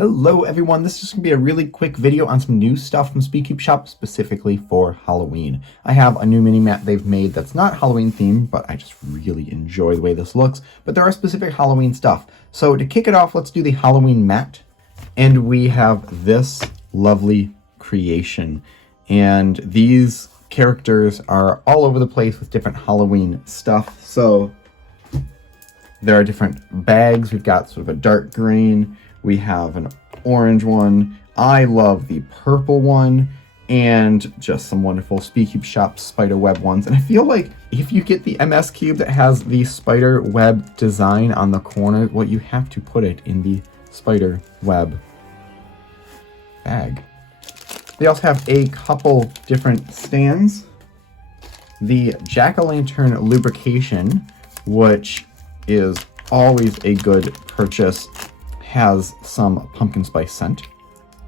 Hello everyone, this is just going to be a really quick video on some new stuff from SpeedCubeShop specifically for Halloween. I have a new mini-mat they've made that's not Halloween themed, but I just really enjoy the way this looks. But there are specific Halloween stuff. So to kick it off, let's do the Halloween mat. And we have this lovely creation. And these characters are all over the place with different Halloween stuff. So there are different bags. We've got sort of a dark green. We have an orange one. I love the purple one, and just some wonderful SpeedCubeShop spider web ones. And I feel like if you get the MS Cube that has the spider web design on the corner, well, you have to put it in the spider web bag. They also have a couple different stands. The jack-o'-lantern lubrication, which is always a good purchase, has some pumpkin spice scent.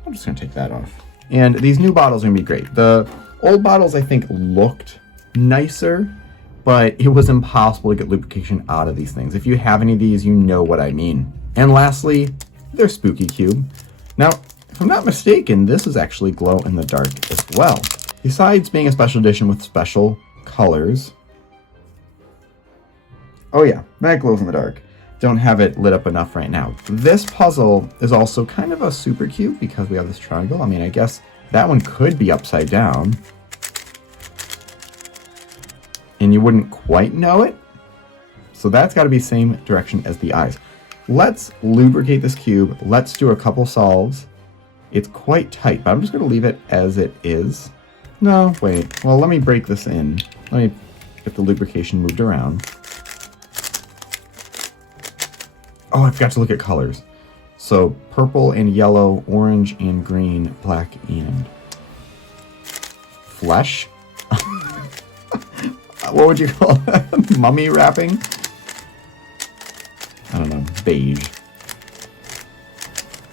I'm just gonna take that off. And these new bottles are gonna be great. The old bottles I think looked nicer, but it was impossible to get lubrication out of these things. If you have any of these, you know what I mean. And lastly, their Spooky Cube. Now, if I'm not mistaken, this is actually glow in the dark as well. Besides being a special edition with special colors. Oh yeah, that glows in the dark. Don't have it lit up enough right now. This puzzle is also kind of a super cute because we have this triangle. I mean, I guess that one could be upside down. And you wouldn't quite know it. So that's got to be same direction as the eyes. Let's lubricate this cube. Let's do a couple solves. It's quite tight, but I'm just going to leave it as it is. No, wait. Well, let me break this in. Let me get the lubrication moved around. Oh, I forgot to look at colors. So purple and yellow, orange and green, black and flesh. What would you call that? Mummy wrapping? I don't know, beige.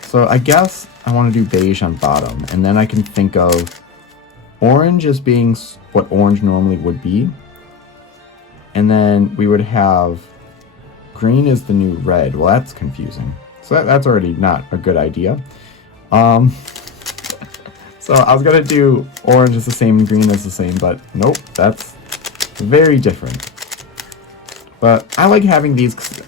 So I guess I want to do beige on bottom, and then I can think of orange as being what orange normally would be. And then we would have green is the new red. Well, that's confusing. So that's already not a good idea. So I was gonna do orange is the same, green is the same, but nope, that's very different. But I like having these,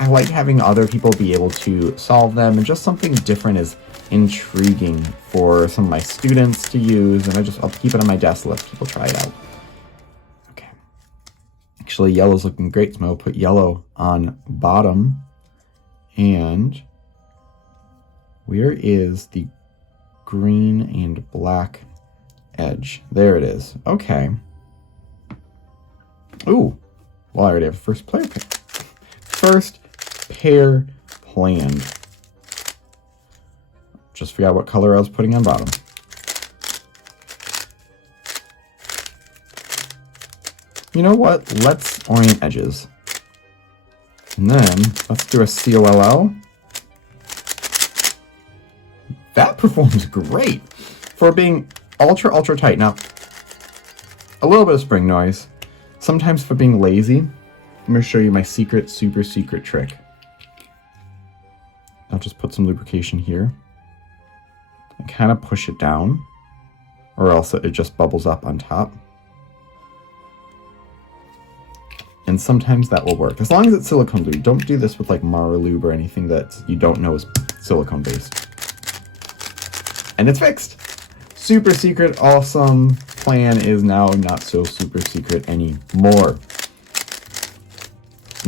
I like having other people be able to solve them, and just something different is intriguing for some of my students to use, and I'll keep it on my desk to let people try it out. Actually, yellow's looking great, so I'll put yellow on bottom. And where is the green and black edge? There it is. Okay. Ooh. Well, I already have first pair planned. Just forgot what color I was putting on bottom. You know what? Let's orient edges. And then let's do a COLL. That performs great for being ultra, ultra tight. Now, a little bit of spring noise. Sometimes for being lazy. I'm going to show you my secret, super secret trick. I'll just put some lubrication here and kind of push it down, or else it just bubbles up on top. And sometimes that will work, as long as it's silicone lube. Don't do this with like Mara lube or anything that you don't know is silicone based. And it's fixed. Super secret, awesome plan is now not so super secret anymore.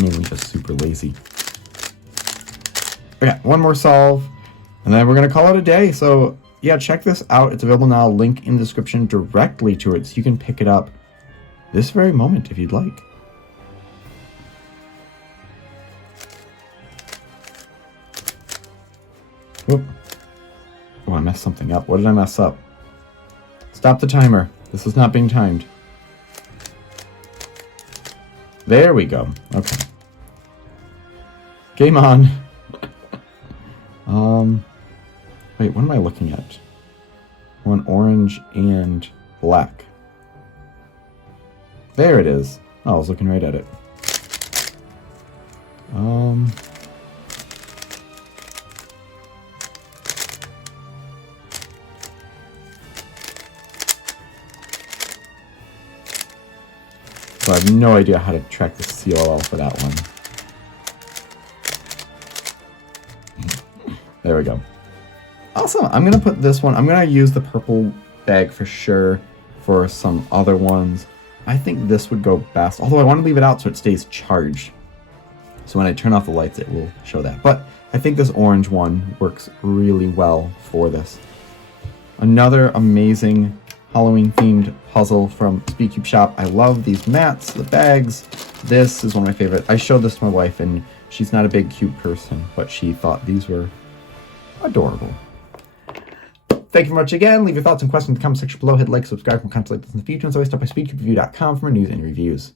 Mainly just super lazy. Okay, one more solve, and then we're gonna call it a day. So yeah, check this out. It's available now. Link in the description directly to it, so you can pick it up this very moment if you'd like. Whoop. Oh, I messed something up. What did I mess up? Stop the timer. This is not being timed. There we go. Okay. Game on. Wait, what am I looking at? One orange and black. There it is. Oh, I was looking right at it. So I have no idea how to track the COL for that one. There we go. Awesome. I'm going to put this one, I'm going to use the purple bag for sure for some other ones. I think this would go best, although I want to leave it out so it stays charged. So when I turn off the lights, it will show that. But I think this orange one works really well for this. Another amazing Halloween-themed puzzle from SpeedCubeShop. I love these mats, the bags. This is one of my favorite. I showed this to my wife, and she's not a big cute person, but she thought these were adorable. Thank you very much again. Leave your thoughts and questions in the comment section below. Hit like, subscribe for content like this in the future. And so always stop by SpeedCubeReview.com for more news and reviews.